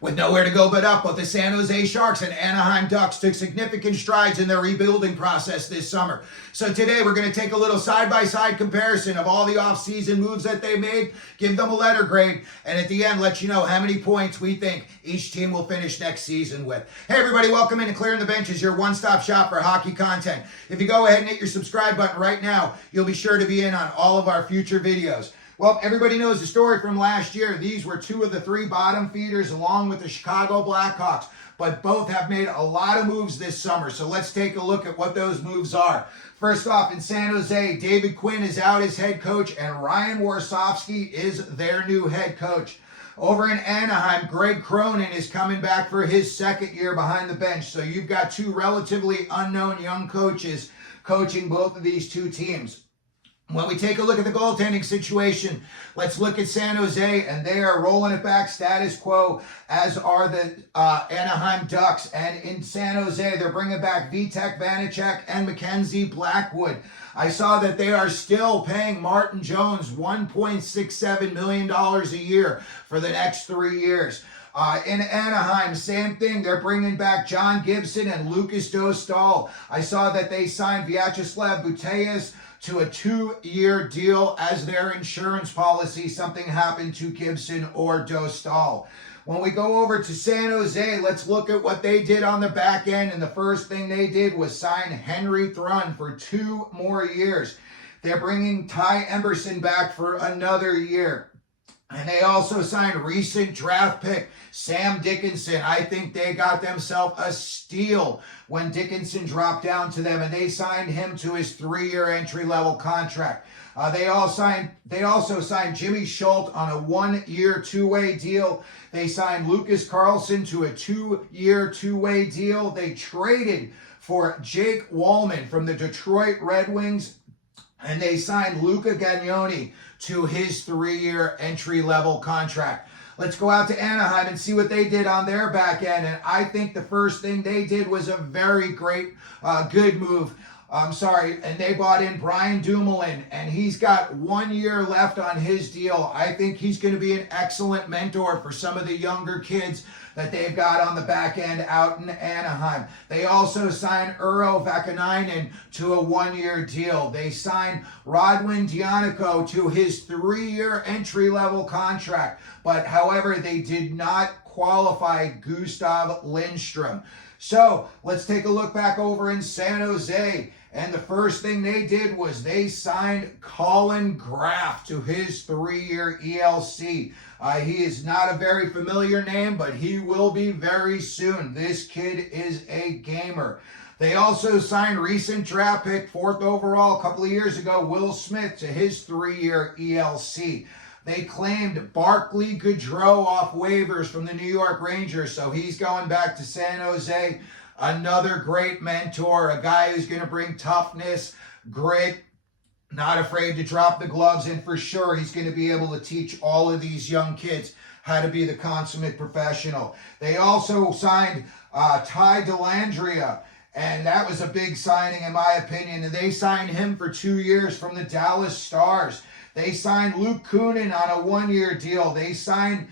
With nowhere to go but up, both the San Jose Sharks and Anaheim Ducks took significant strides in their rebuilding process this summer. So today we're going to take a little side-by-side comparison of all the offseason moves that they made, give them a letter grade, and at the end let you know how many points we think each team will finish next season with. Hey everybody, welcome in to Clearing the Benches, your one-stop shop for hockey content. If you go ahead and hit your subscribe button right now, you'll be sure to be in on all of our future videos. Well, everybody knows the story from last year. These were two of the three bottom feeders along with the Chicago Blackhawks, but both have made a lot of moves this summer. So let's take a look at what those moves are. First off, in San Jose, David Quinn is out as head coach and Ryan Warsofsky is their new head coach. Over in Anaheim, Greg Cronin is coming back for his second year behind the bench. So you've got two relatively unknown young coaches coaching both of these two teams. When we take a look at the goaltending situation, let's look at San Jose, and they are rolling it back status quo, as are the Anaheim Ducks. And in San Jose, they're bringing back Vitek Vanacek and Mackenzie Blackwood. I saw that they are still paying Martin Jones $1.67 million a year for the next 3 years. In Anaheim, same thing. They're bringing back John Gibson and Lucas Dostal. I saw that they signed Vyacheslav Buteas to a 2-year deal as their insurance policy. Something happened to Gibson or Dostal. When we go over to San Jose, let's look at what they did on the back end. And the first thing they did was sign Henry Thrun for 2 more years. They're bringing Ty Emberson back for another year. And they also signed recent draft pick Sam Dickinson. I think they got themselves a steal when Dickinson dropped down to them, and they signed him to his 3-year entry-level contract. They also signed Jimmy Schultz on a 1-year, 2-way deal. They signed Lucas Carlson to a 2-year, 2-way deal. They traded for Jake Wallman from the Detroit Red Wings, and they signed Luca Gagnoni to his 3-year entry-level contract. Let's go out to Anaheim and see what they did on their back end. And I think the first thing they did was a very great, good move. And they bought in Brian Dumoulin, and he's got 1 year left on his deal. I think he's going to be an excellent mentor for some of the younger kids that they've got on the back end out in Anaheim. They also signed Urho Vakanainen to a 1-year deal. They signed Rodwin Dionico to his 3-year entry-level contract. But however, they did not qualify Gustav Lindstrom. So let's take a look back over in San Jose. And the first thing they did was they signed Colin Graff to his 3-year ELC. He is not a very familiar name, but he will be very soon. This kid is a gamer. They also signed recent draft pick, 4th overall a couple of years ago, Will Smith to his 3-year ELC. They claimed Barclay Goodrow off waivers from the New York Rangers, so he's going back to San Jose. Another great mentor, a guy who's going to bring toughness, grit, not afraid to drop the gloves, and for sure he's going to be able to teach all of these young kids how to be the consummate professional. They also signed Ty Dellandrea, and that was a big signing in my opinion, and they signed him for 2 years from the Dallas Stars. They signed Luke Kunin on a 1-year deal. They signed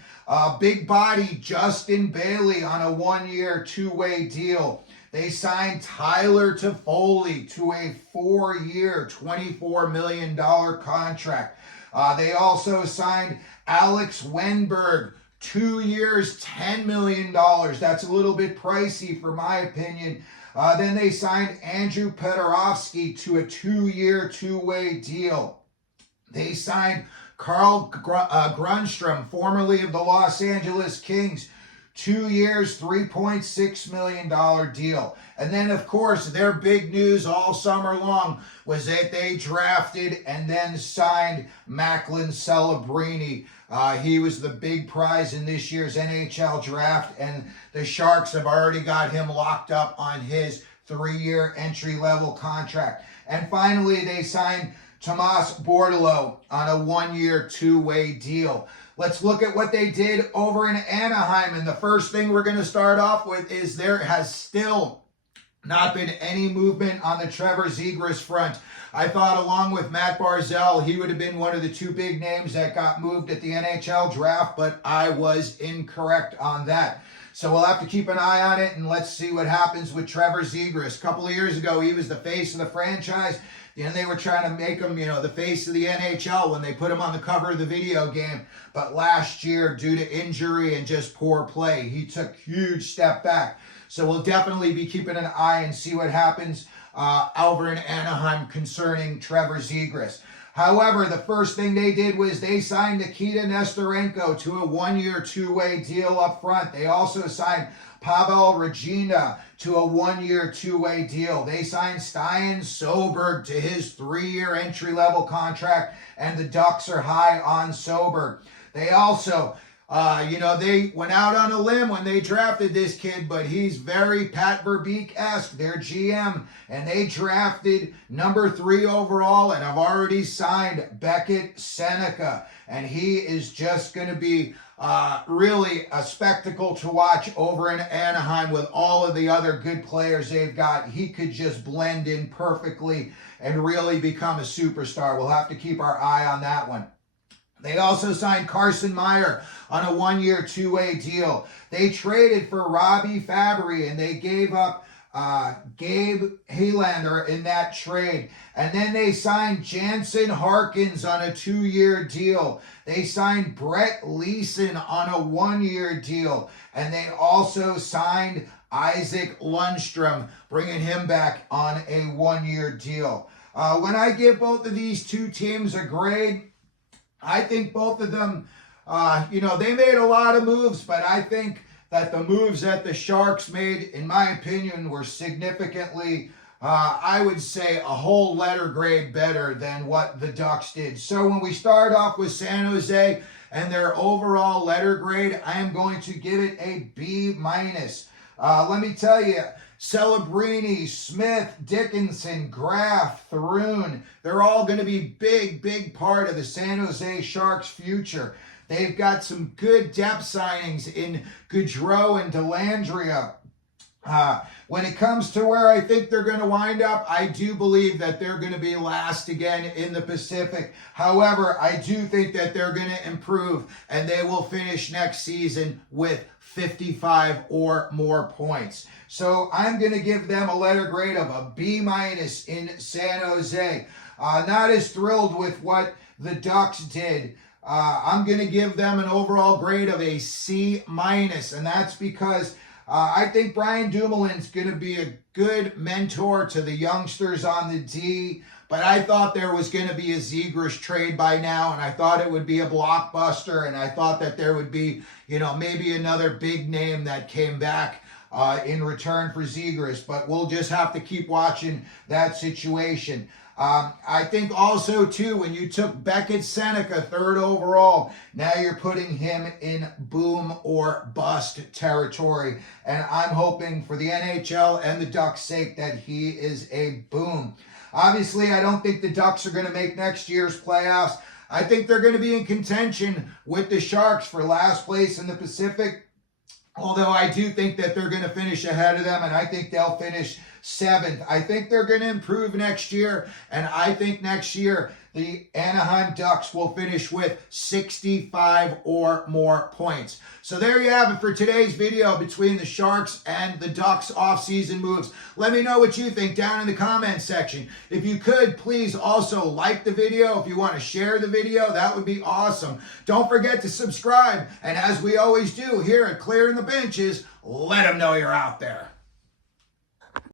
big body Justin Bailey on a 1-year, 2-way deal. They signed Tyler Toffoli to a 4-year, $24 million contract. They also signed Alex Wenberg, 2 years, $10 million. That's a little bit pricey for my opinion. Then they signed Andrew Pedorovsky to a 2-year, 2-way deal. They signed Carl Grundstrom, formerly of the Los Angeles Kings, 2 years, $3.6 million deal. And then, of course, their big news all summer long was that they drafted and then signed Macklin Celebrini. He was the big prize in this year's NHL draft, and the Sharks have already got him locked up on his 3-year entry-level contract. And finally, they signed Tomas Bordeleau on a 1-year, 2-way deal. Let's look at what they did over in Anaheim. And the first thing we're going to start off with is there has still Not been any movement on the Trevor Zegras front. I thought along with Matt Barzal, he would have been one of the two big names that got moved at the NHL draft, but I was incorrect on that. So we'll have to keep an eye on it, and let's see what happens with Trevor Zegras. A couple of years ago, he was the face of the franchise. And they were trying to make him, the face of the NHL when they put him on the cover of the video game. But last year, due to injury and just poor play, he took a huge step back. So we'll definitely be keeping an eye and see what happens over in Anaheim concerning Trevor Zegras. However, the first thing they did was they signed Nikita Nesterenko to a one-year, two-way deal up front. They also signed Pavel Regina to a one-year, two-way deal. They signed Stein Soberg to his 3-year entry-level contract, and the Ducks are high on Soberg. They also, they went out on a limb when they drafted this kid, but he's very Pat Verbeek-esque, their GM, and they drafted number 3 overall, and have already signed Beckett Seneca, and he is just going to be really a spectacle to watch over in Anaheim with all of the other good players they've got. He could just blend in perfectly and really become a superstar. We'll have to keep our eye on that one. They also signed Carson Meyer on a one-year, two-way deal. They traded for Robbie Fabry, and they gave up Gabe Helander in that trade. And then they signed Jansen Harkins on a 2-year deal. They signed Brett Leeson on a 1-year deal. And they also signed Isaac Lundstrom, bringing him back on a 1-year deal. When I give both of these two teams a grade, I think both of them, they made a lot of moves, but I think that the moves that the Sharks made, in my opinion, were significantly, I would say, a whole letter grade better than what the Ducks did. So when we start off with San Jose and their overall letter grade, I am going to give it a B-. Let me tell you, Celebrini, Smith, Dickinson, Graf, Thrun, they're all going to be big part of the San Jose Sharks' future. They've got some good depth signings in Gaudreau and Dellandrea. When it comes to where I think they're going to wind up, I do believe that they're going to be last again in the Pacific. However, I do think that they're going to improve, and they will finish next season with 55 or more points. So I'm going to give them a letter grade of a B- in San Jose. Not as thrilled with what the Ducks did. I'm going to give them an overall grade of a C-, and that's because I think Brian Dumoulin's going to be a good mentor to the youngsters on the D, but I thought there was going to be a Zegras trade by now, and I thought it would be a blockbuster, and I thought that there would be, maybe another big name that came back in return for Zegras, but we'll just have to keep watching that situation. I think also, too, when you took Beckett Seneca 3rd overall, now you're putting him in boom or bust territory. And I'm hoping for the NHL and the Ducks' sake that he is a boom. Obviously, I don't think the Ducks are going to make next year's playoffs. I think they're going to be in contention with the Sharks for last place in the Pacific. Although I do think that they're going to finish ahead of them, and I think they'll finish 7th. I think they're going to improve next year, and I think next year the Anaheim Ducks will finish with 65 or more points. So there you have it for today's video between the Sharks and the Ducks offseason moves. Let me know what you think down in the comments section. If you could, please also like the video. If you want to share the video, that would be awesome. Don't forget to subscribe. And as we always do here at Clearing the Benches, let them know you're out there.